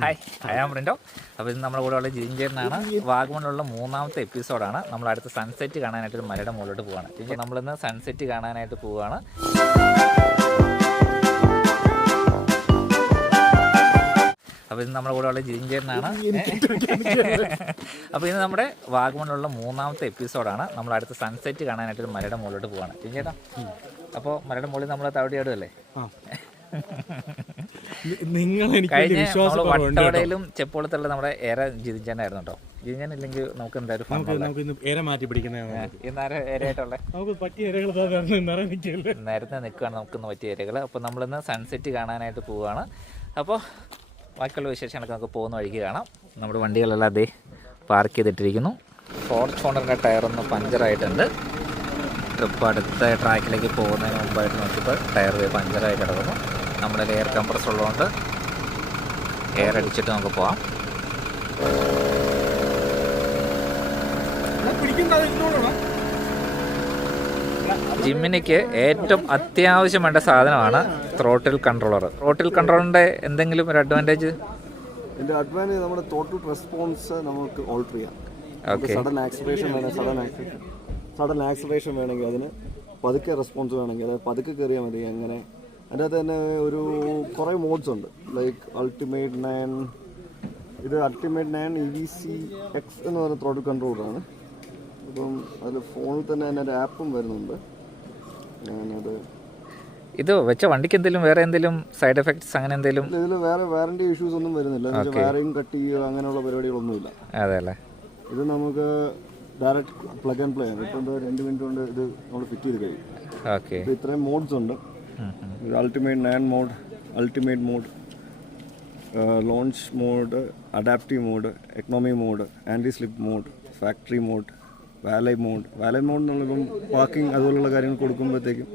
Hi, I am Rindo. അപ്പോൾ ഇത് നമ്മുടെ കൂടെ ഉള്ള ജിഞ്ചേട്ടനാണ്. വാഗമണിലുള്ള 3ാമത്തെ എപ്പിസോഡാണ്. നമ്മൾ അടുത്ത സൺസെറ്റ് കാണാനായിട്ട് ഒരു മലയുടെ മുകളിലോട്ട് പോവാണ്. ജിഞ്ചേ, നമ്മളിന്ന് സൺസെറ്റ് കാണാനായിട്ട് പോവുകയാണ്. അപ്പോൾ ഇത് നമ്മുടെ കൂടെ ഉള്ള ജിഞ്ചേട്ടനാണ്. അപ്പോൾ ഇത് നമ്മുടെ വാഗമണിലുള്ള 3ാമത്തെ എപ്പിസോഡാണ്. നമ്മൾ അടുത്ത സൺസെറ്റ് കാണാനായിട്ട് ഒരു മലയുടെ മുകളിലോട്ട് പോവാണ്. ജിഞ്ചേട്ടാ, അപ്പോൾ മലയുടെ മുകളിൽ നമ്മൾ തവിടിയാടുമല്ലേ? കഴിഞ്ഞ നമ്മൾ വട്ടവടയിലും ചെപ്പോളത്തുള്ള നമ്മുടെ ഏറെ ജിതിഞ്ചാനായിരുന്നു കേട്ടോ. ജിതിഞ്ചാൻ ഇല്ലെങ്കിൽ നമുക്ക് എന്തായാലും നേരത്തെ നിൽക്കുകയാണ് നമുക്കിന്ന് പറ്റിയ ഏരകൾ. അപ്പോൾ നമ്മളിന്ന് സൺസെറ്റ് കാണാനായിട്ട് പോവുകയാണ്. അപ്പോൾ ബാക്കിയുള്ള വിശേഷങ്ങളൊക്കെ നമുക്ക് പോകുന്ന വഴിക്ക് കാണാം. നമ്മുടെ വണ്ടികളെല്ലാം അതേ പാർക്ക് ചെയ്തിട്ടിരിക്കുന്നു. ഫോർച്യൂണറിൻ്റെ ടയറൊന്ന് പഞ്ചറായിട്ടുണ്ട്. ട്രിപ്പ് അടുത്ത ട്രാക്കിലേക്ക് പോകുന്നതിന് മുമ്പായിട്ട് നോക്കിയപ്പോൾ ടയർ പഞ്ചറായി കിടക്കുന്നു. നമ്മുടെ എയർ കംപ്രസർ ഉള്ളതുകൊണ്ട് എയർ അടിച്ചിട്ട് നമുക്ക് പോവാം. ജിമ്മിനിക്ക് ഏറ്റവും അത്യാവശ്യം വേണ്ട സാധനമാണ് ത്രോട്ടിൽ കൺട്രോളർ. ത്രോട്ടിൽ കൺട്രോളറിൻ്റെ എന്തെങ്കിലും ഒരു അഡ്വാൻറ്റേജ്? ഇതിൻ്റെ അഡ്വാൻറ്റേജ് നമ്മുടെ ത്രോട്ടിൽ റെസ്പോൺസ് നമുക്ക് ഓൾട്ടർ ചെയ്യാം. ഓക്കെ, സഡൻ ആക്സിലറേഷൻ വേണമെങ്കിൽ അതിന് പതുക്കെ റെസ്പോൺസ് വേണമെങ്കിൽ അതായത് പതുക്കെ കയറിയാൽ മതി. അങ്ങനെ അതിൻ്റെ അകത്ത് തന്നെ ഒരു കുറേ മോഡ്സ് ഉണ്ട്. ലൈക്ക് അൾട്ടിമേറ്റ് 9, ഇത് അൾട്ടിമേറ്റ് 9 EVC-X എന്ന് പറയുന്ന ത്രോട്ടിൽ കൺട്രോളറാണ്. അപ്പം അതിൽ ഫോണിൽ തന്നെ ഒരു ആപ്പും വരുന്നുണ്ട്. ഞാനത് ഇത് വെച്ച വണ്ടിക്ക് എന്തെങ്കിലും വേറെ എന്തെങ്കിലും സൈഡ് എഫക്ട്സ് അങ്ങനെ എന്തെങ്കിലും? ഇതിൽ വേറെ വാറണ്ടി ഇഷ്യൂസ് ഒന്നും വരുന്നില്ല. വയറിങ് കട്ട് ചെയ്യുക അങ്ങനെയുള്ള പരിപാടികളൊന്നുമില്ല. അതെ അല്ലേ? ഇത് നമുക്ക് ഡയറക്റ്റ് പ്ലഗ് ആൻഡ് പ്ലേ ആണ്. ഇപ്പം 2 മിനിറ്റ് കൊണ്ട് ഇത് നമ്മൾ ഫിറ്റ് ചെയ്ത് കഴിയും. ഓക്കെ, ഇത്രയും മോഡ്സ് ഉണ്ട്. Ultimate 9 mode, ultimate mode, launch mode, adaptive mode, economy mode, anti slip mode, factory mode, valet mode എന്നുള്ളപ്പം പാർക്കിംഗ് അതുപോലുള്ള കാര്യങ്ങൾ കൊടുക്കുമ്പോഴത്തേക്കും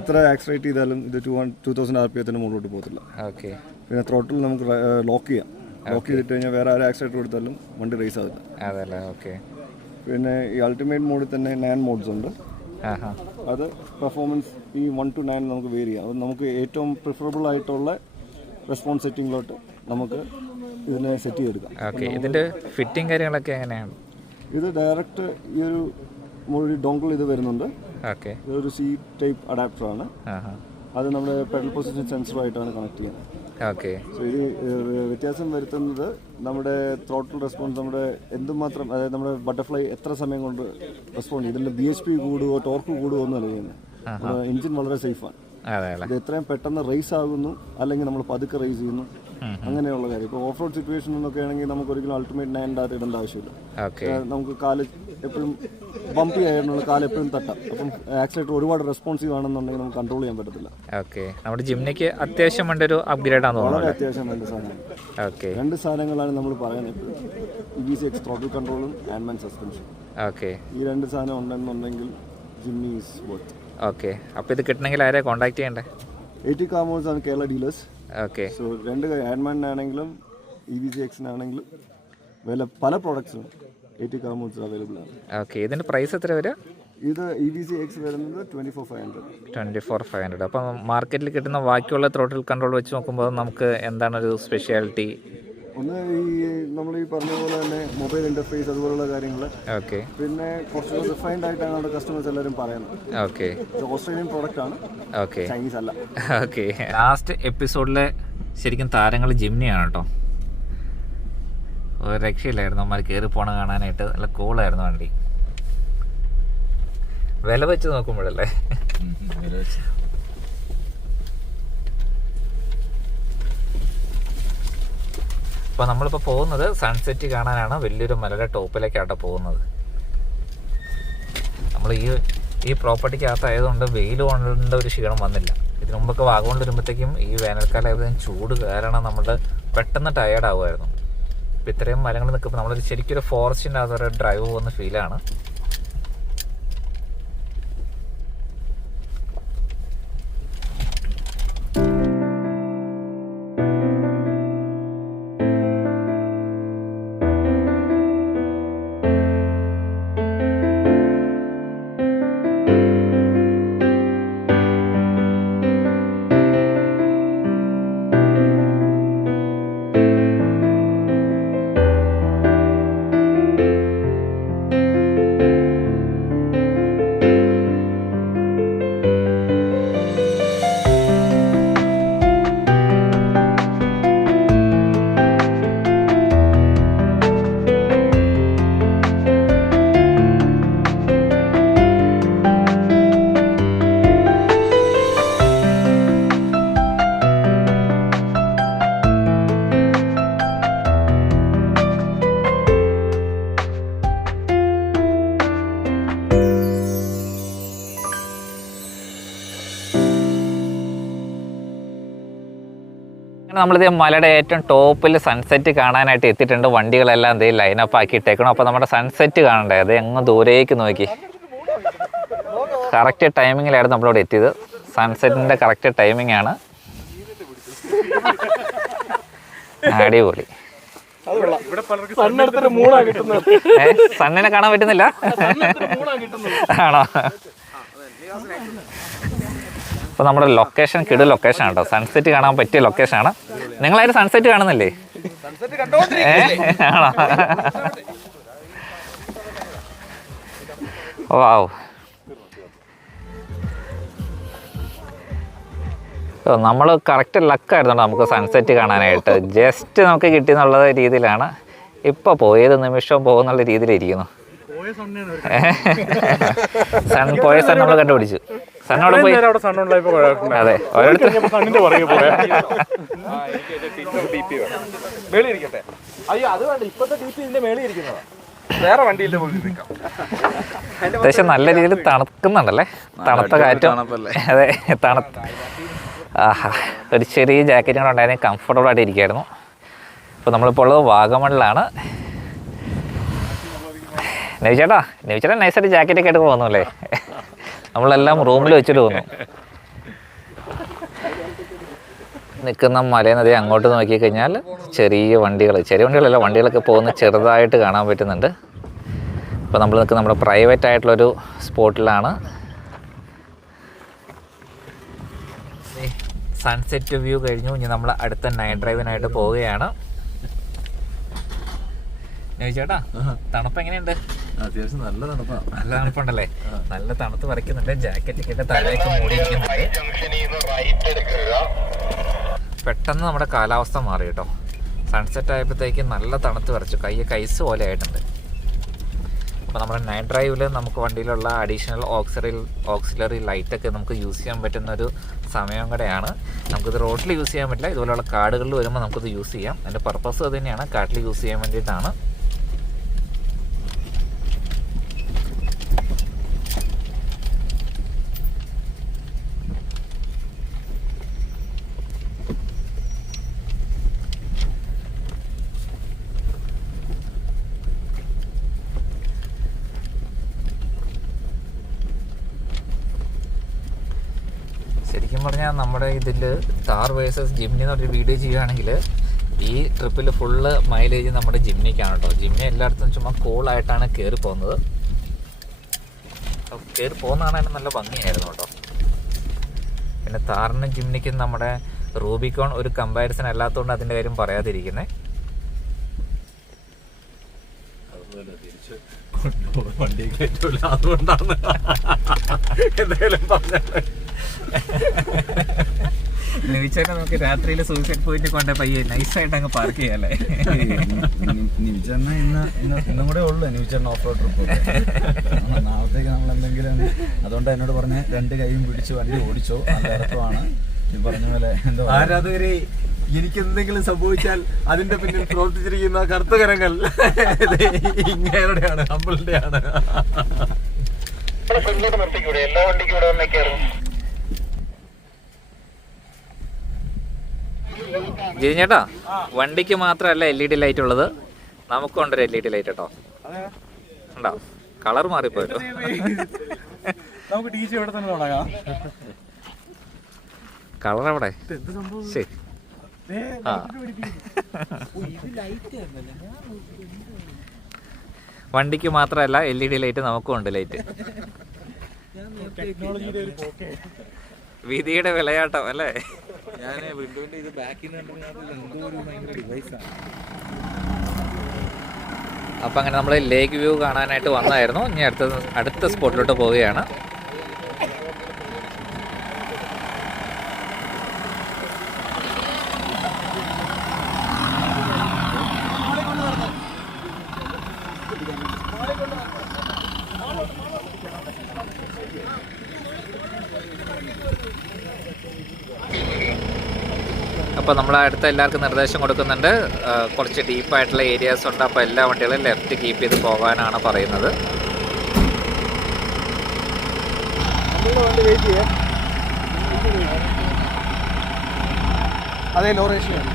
എത്ര ആക്സിലേറ്റ് ചെയ്താലും ഇത് 2000 RPM മുകളിലോട്ട് പോകത്തില്ല. ഓക്കെ, പിന്നെ ത്രോട്ടിൽ നമുക്ക് ലോക്ക് ചെയ്യാം. ലോക്ക് ചെയ്തിട്ട് കഴിഞ്ഞാൽ വേറെ ആരും ആക്സിലേറ്റർ കൊടുത്താലും വണ്ടി റേസ് ആവില്ല. അതല്ലേ? ഓക്കെ. പിന്നെ ഈ അൾട്ടിമേറ്റ് മോഡിൽ തന്നെ 9 മോഡ്സ് ഉണ്ട്. അത് പെർഫോമൻസ് ഈ 1 to 9 നമുക്ക് വേരി ചെയ്യാം. അത് നമുക്ക് ഏറ്റവും പ്രിഫറബിൾ ആയിട്ടുള്ള റെസ്പോൺസ് സെറ്റിങ്ങിലോട്ട് നമുക്ക് ഇതിനെ സെറ്റ് ചെയ്തെടുക്കാം. ഓക്കെ, ഇതിൻ്റെ ഫിറ്റിംഗ് കാര്യങ്ങളൊക്കെ എങ്ങനെയാണ്? ഇത് ഡയറക്റ്റ് ഈ ഒരു ഡോങ്കിൾ ഇത് വരുന്നുണ്ട്. ഓക്കെ, ഇതൊരു C ടൈപ്പ് അഡാപ്റ്ററാണ്. അത് നമ്മുടെ പെഡൽ പൊസിഷൻ സെൻസറുമായിട്ടാണ് കണക്ട് ചെയ്യുന്നത്. ഓക്കെ. സോ ഇത് വ്യത്യാസം വരുത്തുന്നത് നമ്മുടെ ത്രോട്ടിൽ റെസ്പോൺസ് നമ്മുടെ എന്തുമാത്രം, അതായത് നമ്മുടെ ബട്ടർഫ്ലൈ എത്ര സമയം കൊണ്ട് റെസ്പോണ്ട് ചെയ്യും. ഇതിൻ്റെ BHP കൂടുകയോ ടോർക്ക് കൂടുകയോ ഒന്നുമല്ല ചെയ്യുന്നത്. എഞ്ചിൻ വളരെ സേഫാണ്. ഇത് എത്രയും പെട്ടെന്ന് റേസ് ആകുന്നു അല്ലെങ്കിൽ നമ്മൾ പതുക്കെ റേസ് ചെയ്യുന്നു അങ്ങനെയുള്ള കാര്യം. ഇപ്പോൾ ഓഫ് റോഡ് സിറ്റുവേഷൻ എന്നൊക്കെ ആണെങ്കിൽ നമുക്ക് ഒരിക്കലും അൾട്ടിമേറ്റ് 9 ഡാറ്റ ഇടേണ്ട ആവശ്യമില്ല. നമുക്ക് കാല് എപ്പോഴും ബംപ് ചെയ്യാനുള്ള കാല് എപ്പോഴും തട്ടാം. അപ്പം ആക്സിലേറ്റർ ഒരുപാട് റെസ്പോൺസീവ് ആണെന്നുണ്ടെങ്കിൽ നമുക്ക് കൺട്രോൾ ചെയ്യാൻ പറ്റത്തില്ല. ഓക്കെ, നമ്മുടെ ജിമ്മിനിക്ക് അത്യാവശ്യം വേണ്ട ഒരു അപ്ഗ്രേഡ് ആണ്. വളരെ അത്യാവശ്യം വേണ്ട സാധനമാണ്. ഓക്കെ, 2 സാധനങ്ങളാണ് നമ്മൾ പറയുന്നത് എപ്പോഴും: EVC-X throttle കൺട്രോളും Andaman suspension. Okay, ഈ 2 സാധനം ഉണ്ടെന്നുണ്ടെങ്കിൽ ജിമ്മി ഈസ് വർത്ത്. ഓക്കെ. അപ്പോൾ ഇത് കിട്ടണമെങ്കിൽ ആരെ കോൺടാക്ട് ചെയ്യണ്ടേ? AT Car Modes ആണ് കേരള ഡീലേഴ്സ്. ഓക്കെ. സോ 2 ആൻഡ്മാനാണെങ്കിലും EVC-X-നാണെങ്കിലും പല പ്രോഡക്ട്സും AT Car Modes അവൈലബിൾ ആണ്. ഓക്കെ, ഇതിൻ്റെ പ്രൈസ് എത്ര വരിക? ഇത് EVC-X വരുന്നത് 24,500. 24,500. അപ്പം മാർക്കറ്റിൽ കിട്ടുന്ന ബാക്കിയുള്ള ത്രോട്ടിൽ കൺട്രോൾ വെച്ച് നോക്കുമ്പോൾ നമുക്ക് എന്താണൊരു സ്പെഷ്യാലിറ്റി? ഒന്ന് ഈ നമ്മൾ ഈ പറഞ്ഞ പോലെ തന്നെ മൊബൈൽ ഇൻ്റർഫേസ് അതുപോലുള്ള കാര്യങ്ങൾ. ഓക്കെ. പിന്നെ കുറച്ച് റിഫൈൻഡ് ആയിട്ടാണ് നമ്മുടെ കസ്റ്റമേഴ്സ് എല്ലാവരും പറയുന്നത്. ഓക്കെ, ഓസ്ട്രേലിയൻ പ്രോഡക്റ്റ് ആണ്. ഓക്കെ, ചൈനീസ് അല്ല. ഓക്കെ. ലാസ്റ്റ് എപ്പിസോഡിലെ ശരിക്കും താരങ്ങൾ ജിമ്നിയാണ് കേട്ടോ. ഒരു രക്ഷയില്ലായിരുന്നു. അമ്മമാർ കയറി പോണ കാണാനായിട്ട് നല്ല കൂളായിരുന്നു വണ്ടി. വില വെച്ച് നോക്കുമ്പോഴല്ലേ? അപ്പോൾ നമ്മളിപ്പോൾ പോകുന്നത് സൺസെറ്റ് കാണാനാണ്. വലിയൊരു മലയുടെ ടോപ്പിലേക്കാട്ടോ പോകുന്നത്. നമ്മൾ ഈ പ്രോപ്പർട്ടിക്കകത്തായതുകൊണ്ട് വെയിൽ കൊണ്ട ഒരു ക്ഷീണം വന്നില്ല. ഇതിനു മുമ്പൊക്കെ വാഗമൺ വരുമ്പോഴത്തേക്കും ഈ വേനൽക്കാലം ആയതും ചൂട് കാരണം നമ്മൾ പെട്ടെന്ന് ടയേർഡ് ആവുമായിരുന്നു. ഇപ്പോൾ ഇത്രയും മരങ്ങൾ നിൽക്കുമ്പോൾ നമ്മളൊരു ശരിക്കൊരു ഫോറസ്റ്റിൻ്റെ അതൊരു ഡ്രൈവ് പോകുന്ന ഫീലാണ്. നമ്മളിത് മലയുടെ ഏറ്റവും ടോപ്പിൽ സൺസെറ്റ് കാണാനായിട്ട് എത്തിയിട്ടുണ്ട്. വണ്ടികളെല്ലാം എന്ത് ലൈനപ്പ് ആക്കി ഇട്ടേക്കണം. അപ്പോൾ നമ്മുടെ സൺസെറ്റ് കാണണ്ടേ, അത് എങ്ങ് ദൂരേക്ക് നോക്കി. കറക്റ്റ് ടൈമിങ്ങിലായിരുന്നു നമ്മളിവിടെ എത്തിയത്. സൺസെറ്റിൻ്റെ കറക്റ്റ് ടൈമിംഗ് ആണ്. അടിപൊളി. സണ്ണിനെ കാണാൻ പറ്റുന്നില്ല ആണോ? അപ്പോൾ നമ്മുടെ ലൊക്കേഷൻ കിടു ലൊക്കേഷൻ ആണ് കേട്ടോ. സൺസെറ്റ് കാണാൻ പറ്റിയ ലൊക്കേഷനാണ്. നിങ്ങളാരും സൺസെറ്റ് കാണുന്നില്ലേ? ആണോ? വാവ്. നമ്മൾ കറക്റ്റ് ലക്കായിരുന്നു നമുക്ക് സൺസെറ്റ് കാണാനായിട്ട്. ജസ്റ്റ് നമുക്ക് കിട്ടിയെന്നുള്ള രീതിയിലാണ്. ഇപ്പോൾ പോയത് നിമിഷം പോകുന്നുള്ള രീതിയിലിരിക്കുന്നു. സൺ പോയ സൺ നമ്മൾ കണ്ടുപിടിച്ചു. സണ്ണോടെ പോയി. അതെ, ഓരോരുത്തർ അത്യാവശ്യം നല്ല രീതിയിൽ തണുക്കുന്നുണ്ടല്ലേ, തണുത്ത കാറ്റും. അതെ, ആഹാ, ഒരു ചെറിയ ജാക്കറ്റും കൂടെ ഉണ്ടായിരുന്നു, കംഫർട്ടബിൾ ആയിട്ട് ഇരിക്കുകയായിരുന്നു. ഇപ്പോൾ നമ്മളിപ്പോൾ ഉള്ളത് വാഗമണിലാണ്. നവിചേട്ടാ നൈസായിട്ട് ജാക്കറ്റൊക്കെ ആയിട്ട് പോകുന്നു അല്ലേ? നമ്മളെല്ലാം റൂമിൽ വെച്ചിട്ട് പോകുന്നു. നിൽക്കുന്ന മലയെന്നതേ അങ്ങോട്ട് നോക്കിക്കഴിഞ്ഞാൽ ചെറിയ വണ്ടികളല്ല, വണ്ടികളൊക്കെ പോകുന്ന ചെറുതായിട്ട് കാണാൻ പറ്റുന്നുണ്ട്. ഇപ്പോൾ നമ്മൾ നിൽക്കുന്ന നമ്മുടെ പ്രൈവറ്റ് ആയിട്ടുള്ളൊരു സ്പോട്ടിലാണ്. സൺസെറ്റ് വ്യൂ കഴിഞ്ഞു. ഇനി നമ്മൾ അടുത്ത നൈറ്റ് ഡ്രൈവിനായിട്ട് പോവുകയാണ്. ചേട്ടാ, തണുപ്പ് എങ്ങനെയുണ്ട്? അത്യാവശ്യം നല്ല തണുപ്പാണ്. നല്ല തണുപ്പുണ്ടല്ലേ? നല്ല തണുത്ത് വരയ്ക്കുന്നുണ്ട്. ജാക്കറ്റ് ഒക്കെ തലയൊക്കെ മൂടിയിരിക്കുന്നുണ്ട്. പെട്ടെന്ന് നമ്മുടെ കാലാവസ്ഥ മാറി കേട്ടോ. സൺസെറ്റ് ആയപ്പോഴത്തേക്ക് നല്ല തണുത്ത് വരച്ചു, കൈയൊക്കെ ഐസ് പോലെ ആയിട്ടുണ്ട്. അപ്പോൾ നമ്മുടെ നൈറ്റ് ഡ്രൈവിൽ നമുക്ക് വണ്ടിയിലുള്ള അഡീഷണൽ ഓക്സിലറി ലൈറ്റൊക്കെ നമുക്ക് യൂസ് ചെയ്യാൻ പറ്റുന്നൊരു സമയം കൂടെയാണ്. നമുക്കിത് റോഡിൽ യൂസ് ചെയ്യാൻ പറ്റില്ല, ഇതുപോലെയുള്ള കാടുകളിൽ വരുമ്പോൾ നമുക്കിത് യൂസ് ചെയ്യാം. അതിൻ്റെ പർപ്പസ് അത് തന്നെയാണ്, കാട്ടിൽ യൂസ് ചെയ്യാൻ വേണ്ടിയിട്ടാണ്. ശരിക്കും പറഞ്ഞാൽ നമ്മുടെ ഇതിൽ താർ വേഴ്സസ് ജിംനി എന്നൊരു വീഡിയോ ചെയ്യുകയാണെങ്കിൽ ഈ ട്രിപ്പിൽ ഫുള്ള് മൈലേജ് നമ്മുടെ ജിംനിക്കാണ് കേട്ടോ. ജിംനി എല്ലായിടത്തും ചുമ്മാ കൂളായിട്ടാണ് കയറി പോകുന്നത്. കയറി പോകുന്നതാണ് നല്ല ഭംഗിയായിരുന്നു കേട്ടോ. പിന്നെ താറിനും ജിംനിക്കും നമ്മുടെ റൂബിക്കോൺ ഒരു കമ്പാരിസൺ അല്ലാത്തതുകൊണ്ട് അതിൻ്റെ കാര്യം പറയാതിരിക്കുന്നത്. അതുകൊണ്ടാണ് എന്തായാലും പറഞ്ഞത്. നിവിച്ചേട്ടനെ നമുക്ക് രാത്രിയിൽ സൂസൈഡ് പോയിന്റ് കൊണ്ടേ പയ്യെ നൈസായിട്ട് അങ്ങ് പാർക്ക് ചെയ്യാല്ലേ? നിവിച്ചേട്ടനെ ഇന്നും കൂടെ ഉള്ളു നിവിച്ചേട്ടൻ ഓഫ് റോഡ് ട്രിപ്പ്. നാളത്തേക്ക് നമ്മൾ എന്തെങ്കിലും, അതുകൊണ്ട് എന്നോട് പറഞ്ഞ് 2 കൈയും പിടിച്ച് വണ്ടി ഓടിച്ചോ. നല്ല ഇറക്കമാണ് ഈ പറഞ്ഞ പോലെ. എന്തോ ആരാധകരെ, എനിക്ക് എന്തെങ്കിലും സംഭവിച്ചാൽ അതിന്റെ പിന്നിൽ പ്രവർത്തിച്ചിരിക്കുന്ന കർത്തകരങ്ങൾ ഇങ്ങനെയാണ്, ഹമ്പിളിന്റെയാണ്. എല്ലാ വണ്ടിക്കും ഇവിടെ വന്നേക്കായിരുന്നു. ജിതിഞ്ഞേട്ടാ, വണ്ടിക്ക് മാത്രമല്ല LED ലൈറ്റ് ഉള്ളത്, നമുക്കുണ്ടൊരു LED ലൈറ്റ് കേട്ടോ. ഉണ്ടോ? കളർ മാറിപ്പോയോ? നമുക്ക് DC ഇവിടെ തന്നെ തുടങ്ങാം. കളർ എവിടെ? ശരി. വണ്ടിക്ക് മാത്രമല്ല LED ലൈറ്റ്, നമുക്കും ഉണ്ട് ലൈറ്റ്. വിധിയുടെ വിളയാട്ടം അല്ലേ? ഞാൻ വിൻഡോന്റെ ഇത് ബാക്കിൽ നിന്ന്. അപ്പം അങ്ങനെ നമ്മൾ ലേക്ക് വ്യൂ കാണാനായിട്ട് വന്നായിരുന്നു. ഇനി അടുത്ത സ്പോട്ടിലോട്ട് പോവുകയാണ്. അപ്പോൾ നമ്മൾ അടുത്ത എല്ലാവർക്കും നിർദ്ദേശം കൊടുക്കുന്നുണ്ട്. കുറച്ച് ഡീപ്പായിട്ടുള്ള ഏരിയാസ് ഉണ്ട്. അപ്പോൾ എല്ലാ വണ്ടികളും ലെഫ്റ്റ് കീപ്പ് ചെയ്ത് പോകാനാണ് പറയുന്നത്. അതെ ലോ റേഷ്യോ ആണ്.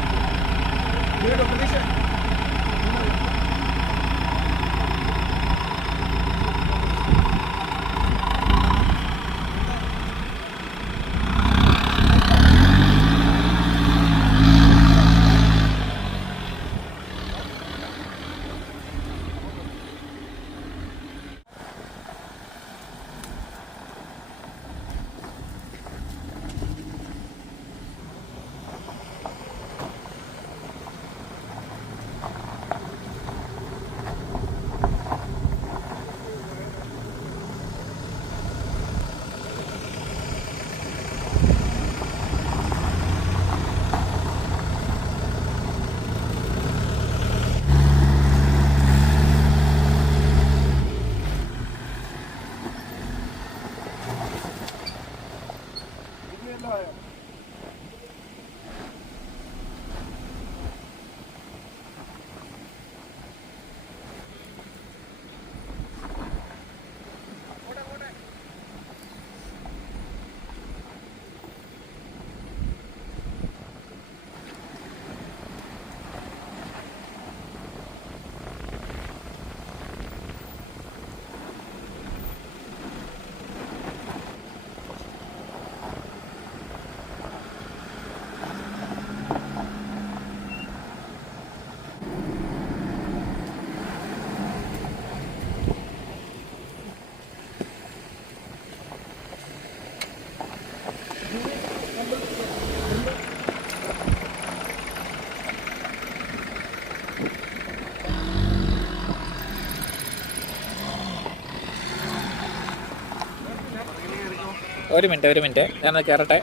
ഒരു മിനിറ്റ് ഞാനത് കയറട്ടെ.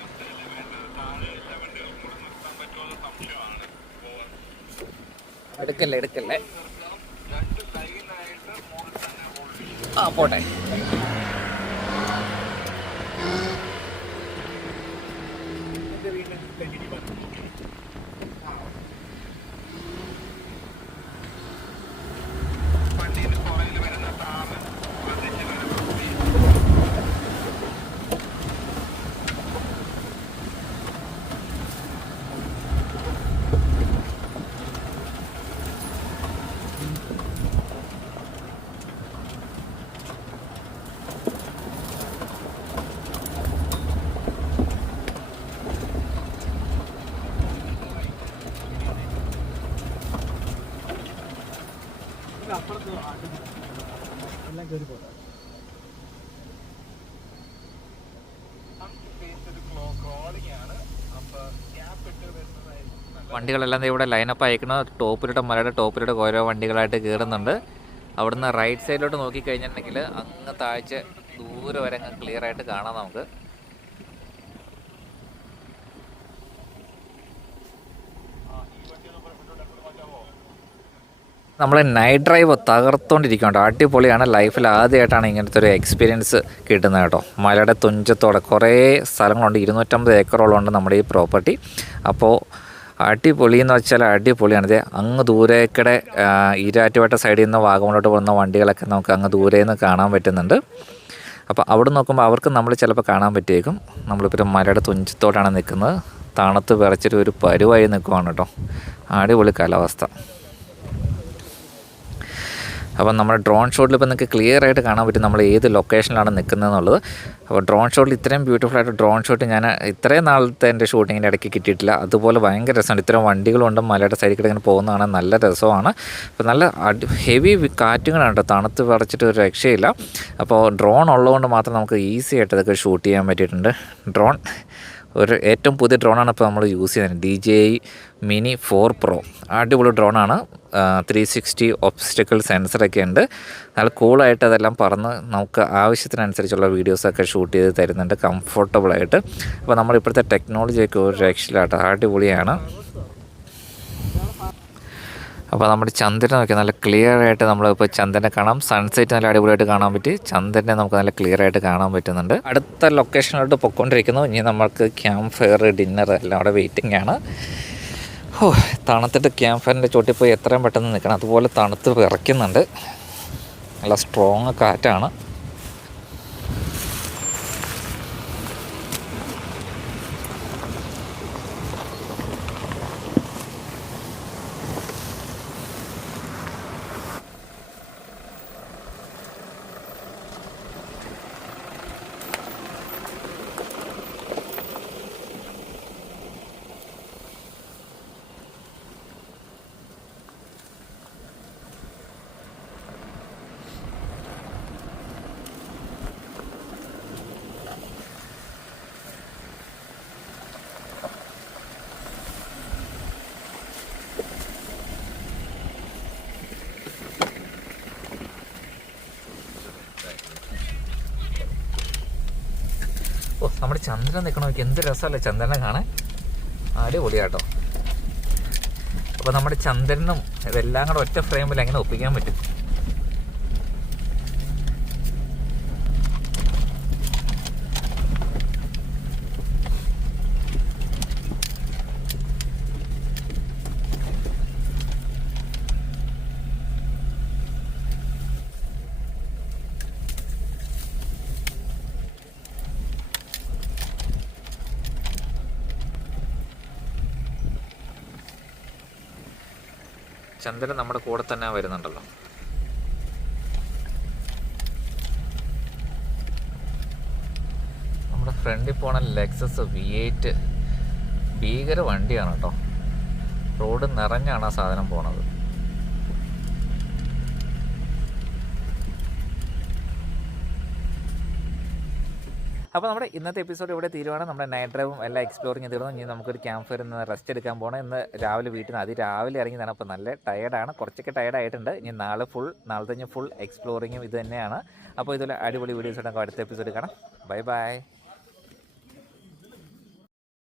എടുക്കല്ലേ ആ പോട്ടെ. വണ്ടികളെല്ലാം ഇവിടെ ലൈനപ്പ് അയക്കുന്നത് ടോപ്പിലൂടെ മലയുടെ ടോപ്പിലൂടെ ഓരോ വണ്ടികളായിട്ട് കയറുന്നുണ്ട്. അവിടുന്ന് റൈറ്റ് സൈഡിലോട്ട് നോക്കിക്കഴിഞ്ഞിട്ടുണ്ടെങ്കിൽ അങ്ങ് താഴ്ച ദൂരെ വരെ അങ്ങ് ക്ലിയർ ആയിട്ട് കാണാം നമുക്ക്. നമ്മൾ നൈറ്റ് ഡ്രൈവ് തകർത്തുകൊണ്ടിരിക്കുന്നുണ്ട്. അടിപൊളിയാണ്. ലൈഫിൽ ആദ്യമായിട്ടാണ് ഇങ്ങനത്തെ ഒരു എക്സ്പീരിയൻസ് കിട്ടുന്നത് കേട്ടോ. മലയുടെ തുഞ്ചത്തോടെ കുറേ സ്ഥലങ്ങളുണ്ട്, 250 ഏക്കറോളം ഉണ്ട് നമ്മുടെ ഈ പ്രോപ്പർട്ടി. അപ്പോൾ അടിപൊളി എന്ന് വെച്ചാൽ അടിപൊളിയാണ്. ഇത് അങ്ങ് ദൂരേക്കടെ ഈരാറ്റുപേട്ട സൈഡിൽ നിന്ന് വാഗമണിലോട്ട് പോകുന്ന വണ്ടികളൊക്കെ നമുക്ക് അങ്ങ് ദൂരെ നിന്ന് കാണാൻ പറ്റുന്നുണ്ട്. അപ്പോൾ അവിടെ നോക്കുമ്പോൾ അവർക്ക് നമ്മൾ ചിലപ്പോൾ കാണാൻ പറ്റിയേക്കും. നമ്മളിപ്പോൾ മലയുടെ തുഞ്ചത്തോടാണ് നിൽക്കുന്നത്. തണുത്ത് വിറച്ചിട്ട് ഒരു പരുവായി നിൽക്കുവാണ് കേട്ടോ. അടിപൊളി കാലാവസ്ഥ. അപ്പോൾ നമ്മുടെ ഡ്രോൺ ഷോട്ടിൽ ഇപ്പോൾ നിങ്ങൾക്ക് ക്ലിയർ ആയിട്ട് കാണാൻ പറ്റും നമ്മൾ ഏത് ലൊക്കേഷനിലാണ് നിൽക്കുന്നതെന്നുള്ളത്. അപ്പോൾ ഡ്രോൺ ഷോട്ടിൽ ഇത്രയും ബ്യൂട്ടിഫുൾ ആയിട്ട് ഡ്രോൺ ഷോട്ട് ഞാൻ ഇത്രയും നാളത്തെ എൻ്റെ ഷൂട്ടിങ്ങിൻ്റെ ഇടയ്ക്ക് കിട്ടിയിട്ടില്ല. അതുപോലെ ഭയങ്കര രസമാണ്. ഇത്രയും വണ്ടികളുണ്ട് മലയുടെ സൈഡിൽ കൂടെ ഇങ്ങനെ പോകുന്ന കാണാൻ നല്ല രസമാണ്. അപ്പോൾ നല്ല ഹെവി കാറ്റുകളാണ് കേട്ടോ. തണുത്ത് വിറച്ചിട്ട് ഒരു രക്ഷയില്ല. അപ്പോൾ ഡ്രോൺ ഉള്ളതുകൊണ്ട് മാത്രം നമുക്ക് ഈസി ആയിട്ട് ഇതൊക്കെ ഷൂട്ട് ചെയ്യാൻ പറ്റിയിട്ടുണ്ട്. ഡ്രോൺ ഒരു ഏറ്റവും പുതിയ ഡ്രോണാണ് ഇപ്പോൾ നമ്മൾ യൂസ് ചെയ്യുന്നത്, DJI Mini 4 Pro. അടിപൊളി ഡ്രോണാണ്. 360 ഒബ്സ്റ്റക്കിൾ സെൻസറൊക്കെ ഉണ്ട്. നല്ല കൂളായിട്ട് അതെല്ലാം പറന്ന് നമുക്ക് ആവശ്യത്തിനനുസരിച്ചുള്ള വീഡിയോസൊക്കെ ഷൂട്ട് ചെയ്ത് തരുന്നുണ്ട് കംഫർട്ടബിളായിട്ട്. അപ്പോൾ നമ്മളിപ്പോഴത്തെ ടെക്നോളജിയൊക്കെ ഒരു രക്ഷയിലാട്ടോ. അടിപൊളിയാണ്. അപ്പോൾ നമ്മുടെ ചന്ദ്രനെ നോക്കി നല്ല ക്ലിയർ ആയിട്ട് നമ്മളിപ്പോൾ ചന്ദ്രനെ കാണാം. സൺസെറ്റ് നല്ല അടിപൊളിയായിട്ട് കാണാൻ പറ്റി. ചന്ദ്രനെ നമുക്ക് നല്ല ക്ലിയർ ആയിട്ട് കാണാൻ പറ്റുന്നുണ്ട്. അടുത്ത ലൊക്കേഷനിലോട്ട് പൊയ്ക്കൊണ്ടിരിക്കുന്നു. ഇനി നമ്മൾക്ക് ക്യാമ്പ് ഫയർ, ഡിന്നർ എല്ലാം അവിടെ വെയിറ്റിംഗ് ആണ്. തണുത്തിട്ട് ക്യാമ്പ് ഫയറിൻ്റെ ചോട്ടിൽ പോയി എത്രയും പെട്ടെന്ന് നിൽക്കണം. അതുപോലെ തണുത്ത് വിറയ്ക്കുന്നുണ്ട്. നല്ല സ്ട്രോങ് കാറ്റാണ്. നമ്മുടെ ചന്ദ്രൻ നിൽക്കണമെങ്കിൽ എന്ത് രസമല്ലേ ചന്ദ്രനെ കാണാൻ, അടിപൊളിയാട്ടോ. അപ്പോൾ നമ്മുടെ ചന്ദ്രനും ഇതെല്ലാം കൂടെ ഒറ്റ ഫ്രെയിമിൽ എങ്ങനെ ഒപ്പിക്കാൻ പറ്റും? ചന്ദ്രൻ നമ്മുടെ കൂടെ തന്നെ വരുന്നുണ്ടല്ലോ. നമ്മുടെ ഫ്രണ്ടിൽ പോണ ലെക്സസ് V8 ഭീകര വണ്ടിയാണ് കേട്ടോ. റോഡ് നിറഞ്ഞാണ് ആ സാധനം പോണത്. അപ്പോൾ നമ്മുടെ ഇന്നത്തെ എപ്പിസോഡ് ഇവിടെ തീരുവാണ്. നമ്മുടെ നൈറ്റ് ഡ്രൈവും എല്ലാം എക്സ്പ്ലോറിങ് തീർന്നു. ഇനി നമുക്കൊരു ക്യാമ്പ് ഫയർ നിന്ന് റെസ്റ്റ് എടുക്കാൻ പോകണം. ഇന്ന് രാവിലെ വീട്ടിൽ നിന്ന് അതിരാവിലെ ഇറങ്ങിയതാണ്. അപ്പോൾ നല്ല ടയർഡാണ്, കുറച്ചൊക്കെ ടയർഡായിട്ടുണ്ട്. ഇനി നാളെ നാളത്തെ ഫുൾ എക്സ്പ്ലോറിങ്ങും ഇത് തന്നെയാണ്. അപ്പോൾ ഇതുപോലെ അടിപൊളി വീഡിയോസ് ഉണ്ടാകും. അടുത്ത എപ്പിസോഡ് കാണാം. Bye bye.